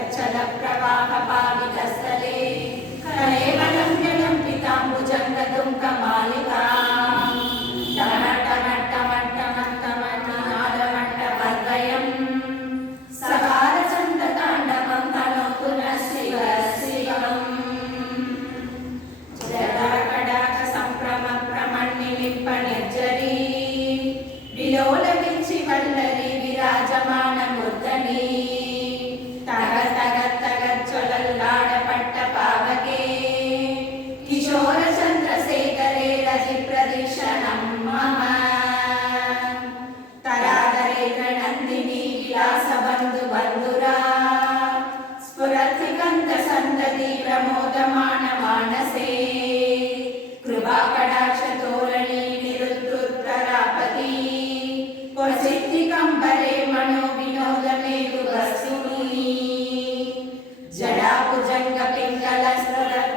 गगगच्चल प्रवाह पावितस्थले कलेवलं जलं पिताम्बुजङ्गदुङ्गमालिका टमटमट्टमट्टमट्टमट्टमट्टनादमट्टवर्गयं सकारचन्द्रताण्डवं तनोतु नः शिव शिवम् जटाकटाकसम्भ्रमप्रमण्डिलिम्पनिर्झरी विलोलविंचि वल्लरी विराजमानमूर्धनि तगत्तगत्तगज्ज्वलल्लाडपट्ट पावके किशोर चन्द्रशेखरे रतिप्रदिशनं मम तराधरेन्द्र नन्दिनी विलासबन्धु बन्धुरा स्फुरति कन्दसन्तति प्रमोदमान मानसे कृपाकटाक्षतोरणी निरुद्धरुद्ररापति क्वचित्तिकम्बरे मनो विनोदमेघुवस्तुनि जडाभुजङ्गपिङ्गलस्फुरत्